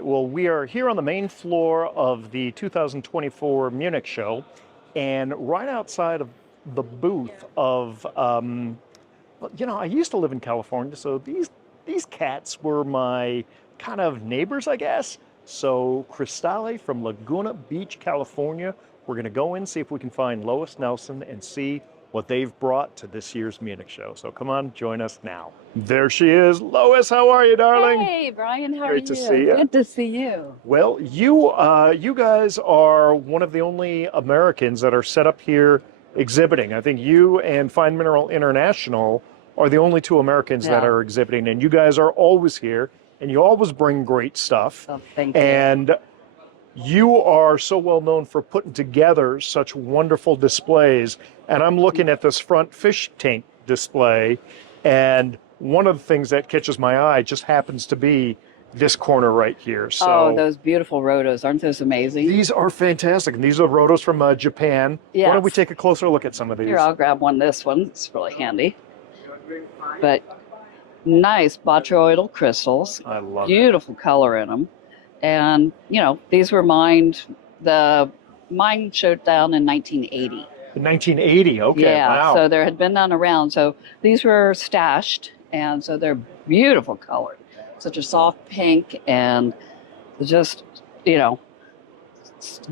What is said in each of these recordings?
right, well, we are here on the main floor of the 2024 Munich Show, and right outside of the booth of, you know, I used to live in California, so these cats were my kind of neighbors, I guess. So Kristalle from Laguna Beach, California. We're going to go in, see if we can find Lois Nelson and see what they've brought to this year's Munich Show. So come on, join us now. There she is. Lois, how are you, darling? Hey, Brian, how are you? Great to see you. Good to see you. Well, you guys are one of the only Americans that are set up here exhibiting. I think you and Fine Mineral International are the only two Americans that are exhibiting, and you guys are always here, and you always bring great stuff. Oh, thank you. And you are so well known for putting together such wonderful displays. And I'm looking at this front fish tank display, and one of the things that catches my eye just happens to be this corner right here. So oh, those beautiful rhodos. Aren't those amazing? these are fantastic. And these are rhodos from Japan. Yes. Why don't we take a closer look at some of these? Here, I'll grab this one. It's really handy. But nice botryoidal crystals. I love beautiful color in them. And, you know, these were mined, mine showed down in 1980. In 1980, okay, yeah, wow. So there had been none around. So these were stashed, and so they're beautiful color. Such a soft pink and just, you know,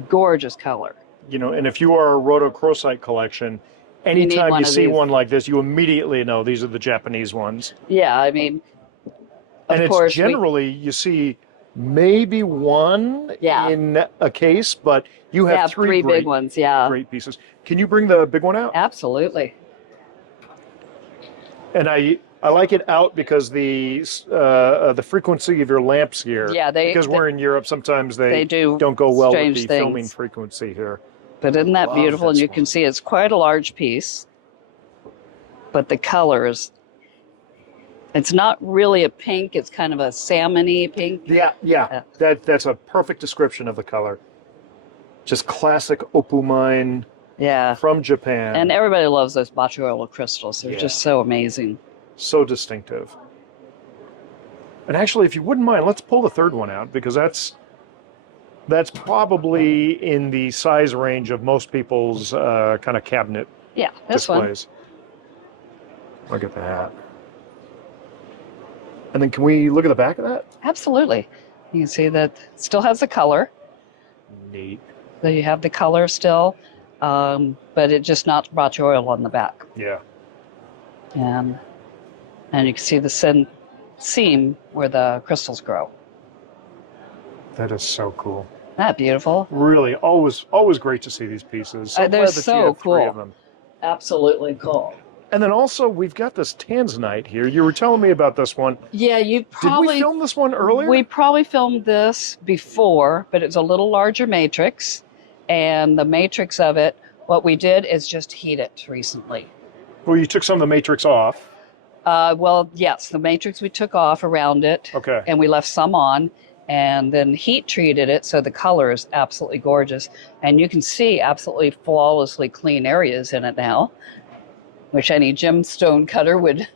gorgeous color. You know, and if you are a Rhodochrosite collection, anytime you see one like this, you immediately know these are the Japanese ones. Yeah, I mean, and it's generally, you see maybe one in a case, but you have three big ones, great pieces. Can you bring the big one out? Absolutely. And I like it out because the frequency of your lamps here. Yeah, because we're in Europe, sometimes they don't go well with the filming frequency here. But isn't that beautiful? And you can see it's quite a large piece, but the colors. It's not really a pink, it's kind of a salmon-y pink. Yeah. That's a perfect description of the color. Just classic opumine from Japan. And everybody loves those botryoidal crystals. They're just so amazing. So distinctive. And actually, if you wouldn't mind, let's pull the third one out, because that's probably in the size range of most people's kind of cabinet displays. Look at that. And then can we look at the back of that? Absolutely. You can see that it still has the color. Neat. So you have the color still, but it's just not botryoidal on the back. Yeah. And you can see the seam where the crystals grow. That is so cool. Isn't that beautiful? Really, always great to see these pieces. So they're so cool. 3 of them. Absolutely cool. And then also, we've got this Tanzanite here. You were telling me about this one. Yeah, you probably... Did we film this one earlier? We probably filmed this before, but it's a little larger matrix. And the matrix of it, what we did is just heat it recently. Well, you took some of the matrix off. Well, yes, the matrix we took off around it. Okay. And we left some on, and then heat treated it, so the color is absolutely gorgeous. And you can see absolutely flawlessly clean areas in it now, which any gemstone cutter would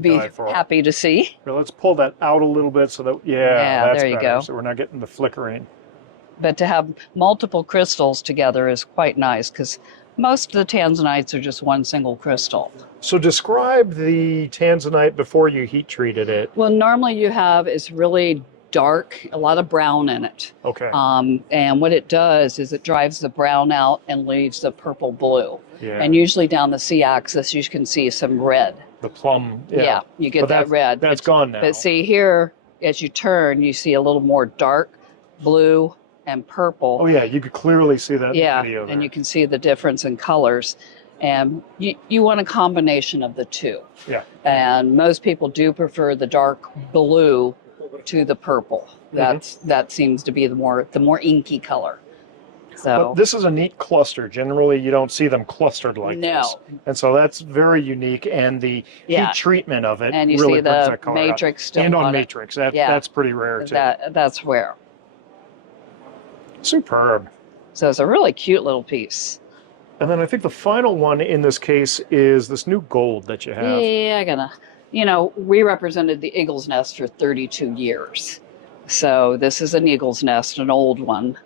be happy to see. Well, let's pull that out a little bit so that, that's there you better, go. so we're not getting the flickering. But to have multiple crystals together is quite nice, because most of the Tanzanites are just one single crystal. So describe the Tanzanite before you heat treated it. Well, normally you have is really dark, a lot of brown in it. Okay. And what it does is it drives the brown out and leaves the purple blue. Yeah. And usually down the C-axis you can see some red. The plum. Yeah, you get that red. That's gone now. But see here, as you turn, you see a little more dark blue and purple. Oh yeah, you could clearly see that in the video there. And you can see the difference in colors. And you want a combination of the two. Yeah. And most people do prefer the dark blue to the purple. That seems to be the more inky color. So but this is a neat cluster. Generally, you don't see them clustered like this. And so that's very unique, and the heat treatment of it and you really see brings the that color matrix out. still And on on matrix. That's pretty rare too. That's rare. Superb. So it's a really cute little piece. And then I think the final one in this case is this new gold that you have. Yeah, we represented the Eagle's Nest for 32 years. So this is an eagle's nest, an old one.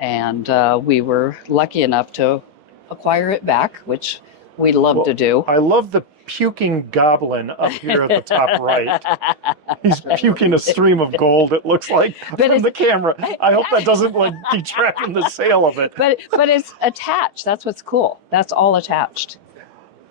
And we were lucky enough to acquire it back, which we love to do. I love the puking goblin up here at the top right. He's puking a stream of gold, it looks like, from the camera. I hope that doesn't like detract from the sale of it. But it's attached. That's what's cool. That's all attached.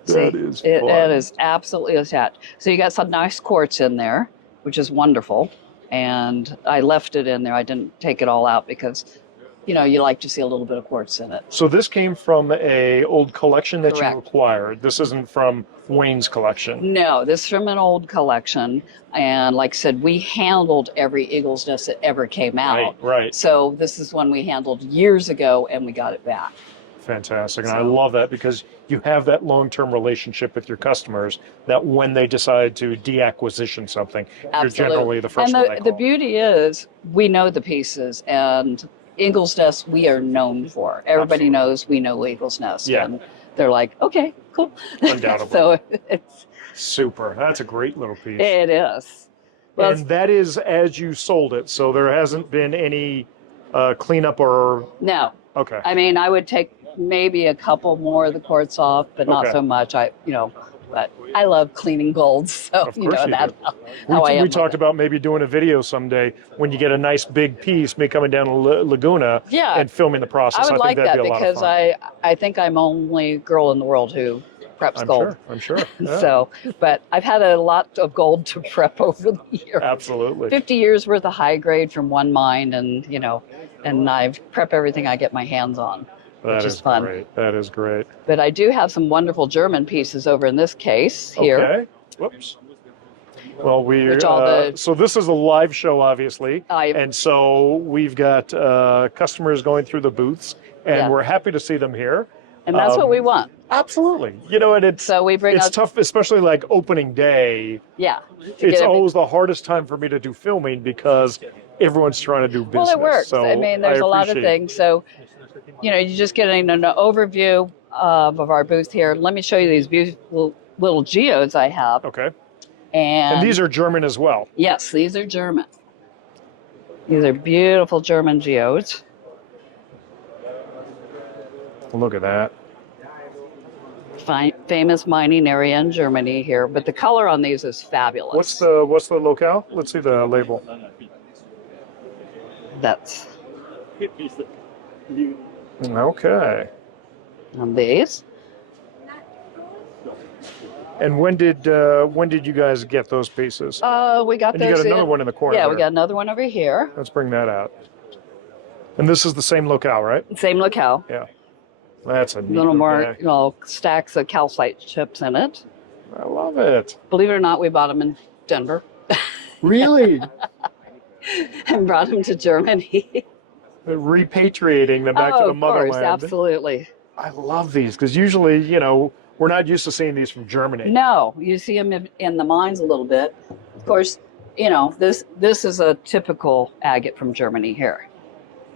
That See, is fun. it is absolutely attached. So you got some nice quartz in there, which is wonderful. And I left it in there. I didn't take it all out because, you know, you like to see a little bit of quartz in it. So this came from a old collection that Correct. you acquired. This isn't from Wayne's collection. No, this is from an old collection. And like I said, we handled every eagle's nest that ever came out. Right. So this is one we handled years ago and we got it back. Fantastic. And I love that because you have that long-term relationship with your customers that when they decide to deacquisition something, you're generally the first one they And call. the beauty is we know the pieces, and Eagle's Nest we are known for. Everybody knows we know Eagle's Nest. Yeah. And they're like, okay, cool. Undoubtedly. So it's, Super. That's a great little piece. it is. Well, And that is as you sold it, so there hasn't been any cleanup or... no, Okay. I mean, I would take maybe a couple more of the quartz off, but not Okay. so much. But I love cleaning gold, so Of you course know you that's do. how I am. We with talked it. about maybe doing a video someday when you get a nice big piece, me coming down to Laguna Yeah. and filming the process. I would like think that'd that be a lot of because fun. I think I'm only girl in the world who preps gold. I'm sure. Yeah, So, but I've had a lot of gold to prep over the years. absolutely. 50 years worth of high grade from one mine, and and I've prep everything I get my hands on, That which is is fun. great. That is great. But I do have some wonderful German pieces over in this case here. Okay. Whoops. Well, Which all the- so this is a live show, obviously, I- and so we've got customers going through the booths, and Yeah. we're happy to see them here. And that's what we want. Absolutely. And it's So we bring it's out, tough, especially like opening day. yeah. to It's get always the hardest time for me to do filming because everyone's trying to do business. Well, it works. So I mean, there's a lot of appreciate- things. So, you're just getting an overview of our booth here. Let me show you these beautiful little geodes I have. Okay. And And these are German as well. yes, these are German. These are beautiful German geodes. Look at that. Famous mining area in Germany here, but the color on these is fabulous. What's the locale? Let's see the label. That's Okay. on these. And when did you guys get those pieces? We got And you those. got another in- one in the corner. Yeah, we there. got another one over here. Let's bring that out. And this is the same locale, right? Same locale. Yeah. That's a neat Little more, bag. stacks of calcite chips in it. I love it. Believe it or not, we bought them in Denver Really? and brought them to Germany. Repatriating them back to the Of course, motherland. absolutely. I love these because usually, we're not used to seeing these from Germany. No, you see them in the mines a little bit. Of course, this is a typical agate from Germany here.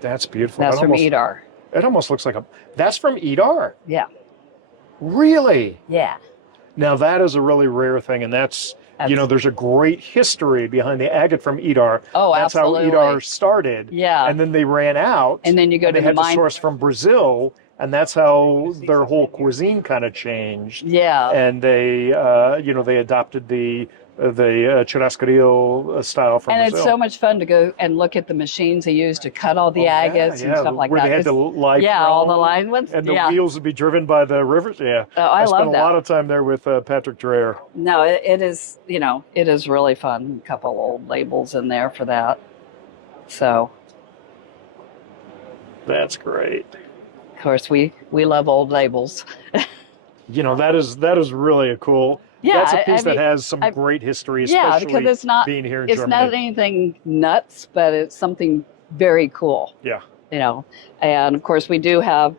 That's beautiful. That's That from almost, Idar. It almost looks like that's from Idar. Yeah. Really? Yeah. Now that is a really rare thing, and that's there's a great history behind the agate from Idar. Oh, That's absolutely. how Idar started. Yeah. And then they ran out. And then you go and to they the had to mine. source from Brazil, and that's how their whole cuisine kind of changed. Yeah. And they, they adopted the churrascario style from And Brazil. it's so much fun to go and look at the machines they used to cut all the agates and stuff like where that. they had the live yeah, all the throne, line ones. and the yeah. wheels would be driven by the rivers. Yeah, Oh, I spent love a that. lot of time there with Patrick Dreyer. No, it is, it is really fun. A couple old labels in there for that. So, That's great. of course, we love old labels. That is really a cool. Yeah, that's a piece that mean, has some great history, yeah, especially because it's not being here in it's Germany. not anything nuts, but it's something very cool. Yeah. And of course, we do have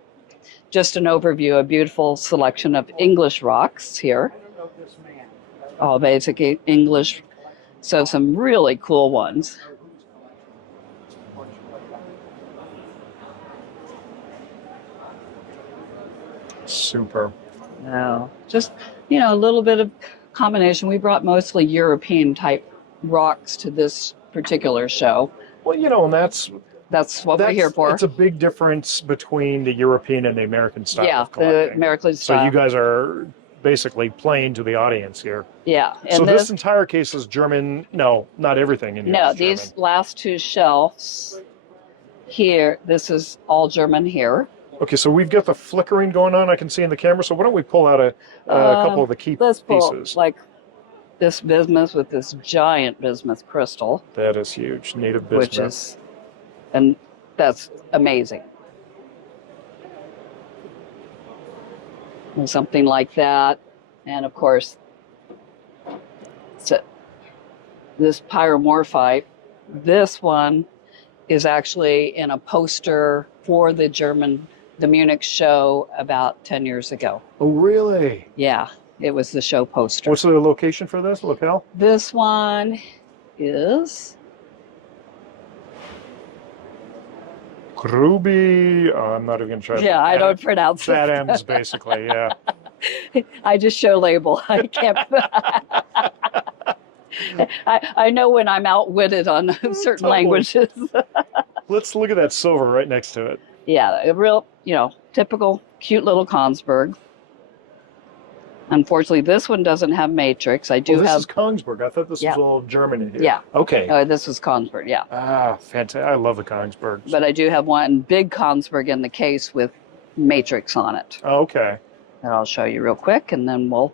just an overview, a beautiful selection of English rocks here. All basically English. So some really cool ones. Super. No, just, a little bit of combination. We brought mostly European type rocks to this particular show. Well, you know, and that's That's what we're here for. It's a big difference between the European and the American style Yeah, of collecting. the American So style. you guys are basically playing to the audience here. Yeah. And So this entire case is German. No, not everything in here no, is these German. last two shelves here, this is all German here. Okay, so we've got the flickering going on I can see in the camera. So why don't we pull out a couple of the key Let's pull pieces. like this bismuth with this giant bismuth crystal, That is huge. Native bismuth. which is, and that's amazing. And something like that. And of course, so this pyromorphite, this one is actually in a poster for the Munich Show about 10 years ago. Oh, really? Yeah, it was the show poster. What's the location for this locale? This one is Ruby. I'm not even going to try. yeah, I don't pronounce That it. ends basically, yeah. I just show label. I can't. I know when I'm outwitted on certain Totally. languages. Let's look at that silver right next to it. Yeah, a real, typical cute little Kongsberg. Unfortunately, this one doesn't have matrix. I do This have. is Kongsberg. I thought this Yeah. was all German in here. Yeah. Okay. This was Kongsberg, yeah. Ah, fantastic. I love the Kongsbergs. But I do have one big Kongsberg in the case with matrix on it. Oh, okay. That I'll show you real quick, and then we'll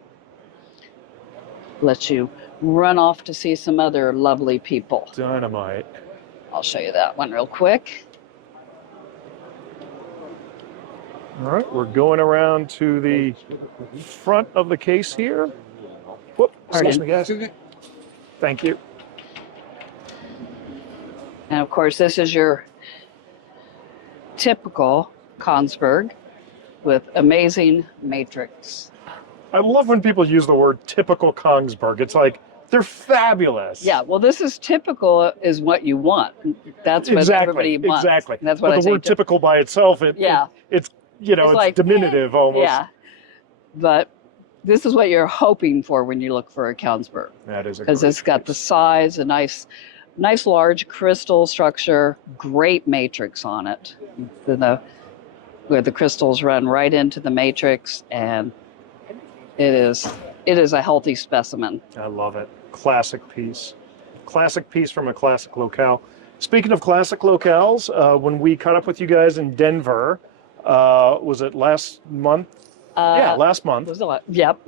let you run off to see some other lovely people. Dynamite. I'll show you that one real quick. All right, we're going around to the front of the case here. Whoop, excuse me, guys. Thank you. And of course, this is your typical Kongsberg with amazing matrix. I love when people use the word typical Kongsberg. It's like, they're fabulous. Yeah, well, this is typical is what you want. That's what everybody wants. Exactly. That's what but I the word typical by itself, it's like, diminutive almost. Yeah, but this is what you're hoping for when you look for a Kongsberg. That is a Because great it's got the piece. size, a nice large crystal structure, great matrix on it. Where the crystals run right into the matrix, and it is a healthy specimen. I love it. Classic piece. Classic piece from a classic locale. Speaking of classic locales, when we caught up with you guys in Denver, was it last month? Yeah, last month. Was a lot. Yep.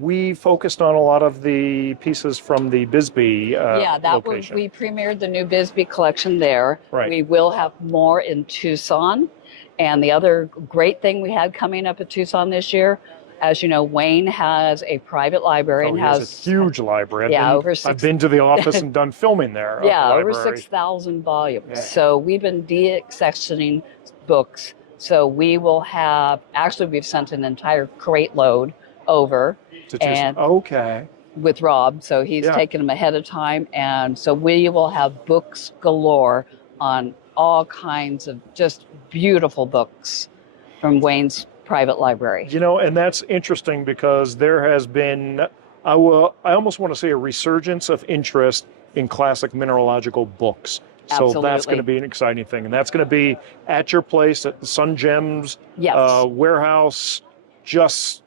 We focused on a lot of the pieces from the Bisbee location. We premiered the new Bisbee collection there. Right. We will have more in Tucson. And the other great thing we had coming up at Tucson this year, as you know, Wayne has a private library and He has has a huge library. over I've been to the office and done filming there. of the over library. 6,000 volumes. Yeah. So we've been de-accessioning books. So we will have, actually we've sent an entire crate load over To Tucson. and Okay. with Rob. So he's taken them ahead of time. And so we will have books galore on all kinds of just beautiful books from Wayne's private library. You know, and that's interesting because there has been, I almost want to say a resurgence of interest in classic mineralogical books. So that's Absolutely. going to be an exciting thing. And that's going to be at your place at the Sun Gems Yes. warehouse, just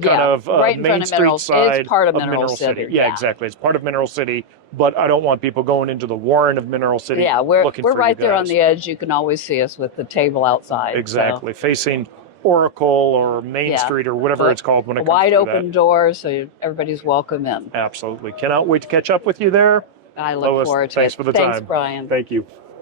kind of right in Main front of Street Mineral. side It's part of Mineral City. Yeah, exactly. It's part of Mineral City, but I don't want people going into the Warren of Mineral City. Yeah, we're looking for right you there on guys. the edge. You can always see us with the table outside. Exactly, facing Oracle or Main Yeah. Street or whatever But it's called when it comes Wide to open that. doors, so everybody's welcome in. Absolutely. Cannot wait to catch up with you there. I look Lois, forward to thanks it. for the Thanks, time. Brian. Thank you.